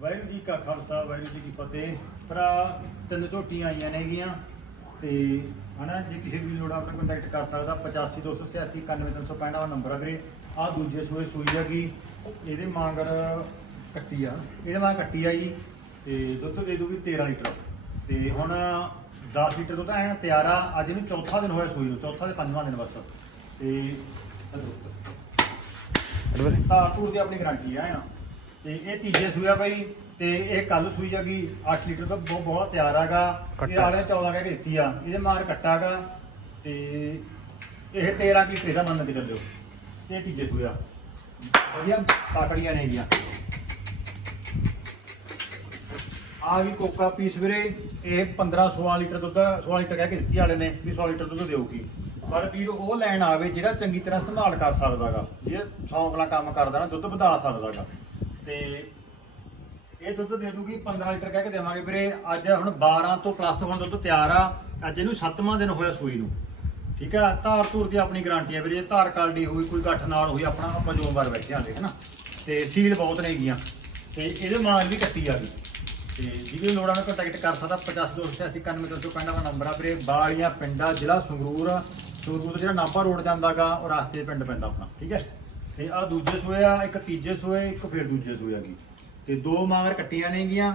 ਵਾਹਿਗੁਰੂ ਜੀ ਕਾ ਖਾਲਸਾ ਵਾਹਿਗੁਰੂ ਜੀ ਕੀ ਫਤਿਹ। ਭਰਾ ਤਿੰਨ ਝੋਟੀਆਂ ਆਈਆਂ ਨੇਗੀਆਂ ਤੇ ਹਨਾ ਜੇ ਕਿਸੇ ਵੀ ਲੋੜ ਆਪਣਾ ਕੰਟੈਕਟ ਕਰ ਸਕਦਾ। 852889 91365 ਦਾ ਨੰਬਰ ਆ ਵੀਰੇ। ਆ ਦੂਜੇ ਸੂਏ ਸੂਈ ਹੈਗੀ ਇਹਦੇ ਮਾਂਗਰ ਕੱਟੀ ਆ। ਇਹਦੇ ਮਾਂਗਰ ਕੱਟੀ ਆ ਜੀ। ਤੇ ਦੁੱਧ ਦੇ ਦੂਗੀ 13 ਲੀਟਰ। ਤੇ ਹੁਣ 10 ਲੀਟਰ ਦੁੱਧ ਐਨ ਤਿਆਰ ਆ। ਅੱਜ ਇਹਨੂੰ ਚੌਥਾ ਦਿਨ ਹੋਇਆ ਸੂਈ ਨੂੰ। ਚੌਥਾ ਤੇ ਪੰਜਵਾਂ ਦਿਨ ਬਸ। ਤੇ ਹਾਂ ਟੂਰ ਦੀ ਆਪਣੀ ਗਾਰੰਟੀ ਆ ਨਾ। ਤੇ ਇਹ ਤੀਜੇ ਸੂਆ ਬਾਈ ਤੇ ਇਹ ਕੱਲ ਸੂਈ ਜਾਗੀ 8 ਲੀਟਰ ਦਾ ਬਹੁਤ ਬਹੁਤ ਤਿਆਰ ਹੈਗਾ ਇਹ ਕੱਟਾ। ਆਲੇ 14 ਕਹਿ ਕੇ ਦਿੱਤੀ ਆ ਇਹਦੇ ਮਾਰ ਕੱਟਾਗਾ ਤੇ ਇਹ 13 ਕੀ ਫੇਦਾ ਮੰਨ ਕੇ ਚੱਲਿਓ। ਤੇ ਇਹ ਤੀਜੇ ਸੂਆ ਵਧੀਆ ਕਾਕੜੀਆਂ ਨੇ ਜੀਆਂ ਆ ਵੀ ਕੋਕਾ ਪੀਸ ਵੀਰੇ ਇਹ 15 16 ਲੀਟਰ ਦੁੱਧ 16 ਲੀਟਰ ਕਹਿ ਕੇ ਦਿੱਤੀ ਵਾਲੇ ਨੇ ਵੀ 100 ਲੀਟਰ ਦੁੱਧ ਦੇਊਗੀ। ਪਰ ਵੀਰ ਉਹ ਲੈਣ ਆਵੇ ਜਿਹੜਾ ਚੰਗੀ ਤਰ੍ਹਾਂ ਸੰਭਾਲ ਕਰ ਸਕਦਾਗਾ ਜੇ ਸੌਂਕਲਾ ਕੰਮ ਕਰਦਾ ਨਾ ਦੁੱਧ ਵਧਾ ਸਕਦਾਗਾ ਤੇ ਇਹ ਦੁੱਧ ਦੇ ਦੂਗੀ 15 ਲੀਟਰ ਕਹਿ ਕੇ ਦੇਵਾਂਗੇ ਵੀਰੇ। ਅੱਜ ਹੁਣ 12 ਤੋਂ ਪਲੱਸ ਹੁਣ ਦੁੱਧ ਤਿਆਰ ਆ। ਅੱਜ ਇਹਨੂੰ 7ਵਾਂ ਦਿਨ ਹੋਇਆ ਸੂਈ ਨੂੰ। ਠੀਕ ਆ? ਧਾਰ ਧੂਰ ਦੀ ਆਪਣੀ ਗਾਰੰਟੀ ਆ ਵੀਰੇ। ਧਾਰ ਕਾਲਡੀ ਹੋਈ, ਕੋਈ ਗੱਠ ਨਾਲ ਹੋਈ, ਆਪਣਾ ਆਪਾਂ ਜੋ ਵਾਰ ਬੈਠੇ ਆਂ ਦੇਖ ਨਾ? ਤੇ ਸੀਲ ਬਹੁਤ ਨੇ ਗੀਆਂ। ਤੇ ਇਹਦੇ ਮਾਲ ਵੀ ਕੱਟੀ ਆ ਗਈ। ਤੇ ਜਿਹਦੇ ਲੋੜਾਂ ਨੂੰ ਕੰਟੈਕਟ ਕਰ ਸਕਦਾ 50286 ਤੋਂ ਪੈਂਦਾ ਵਾ ਨੰਬਰ ਆ ਵੀਰੇ। ਬਾਲੀਆਂ ਪਿੰਡਾ, ਜ਼ਿਲ੍ਹਾ ਸੰਗਰੂਰ। ਸੰਗਰੂਰ ਜਿਹੜਾ ਨਾਭਾ ਰੋਡ ਜਾਂਦਾਗਾ ਉਹ ਰਾਸਤੇ ਪਿੰਡ ਪੈਂਦਾ ਆਪਣਾ। ਠੀਕ ਹੈ? ਤੇ ਆ ਦੂਜੇ ਸੋਏ ਆ, ਇੱਕ ਤੀਜੇ ਸੋਏ, ਇੱਕ ਫਿਰ ਦੂਜੇ ਸੋਏ ਆ ਗਈ। ਤੇ ਦੋ ਮਾਂਗਰ ਕੱਟੀਆਂ ਨੇਗੀਆਂ।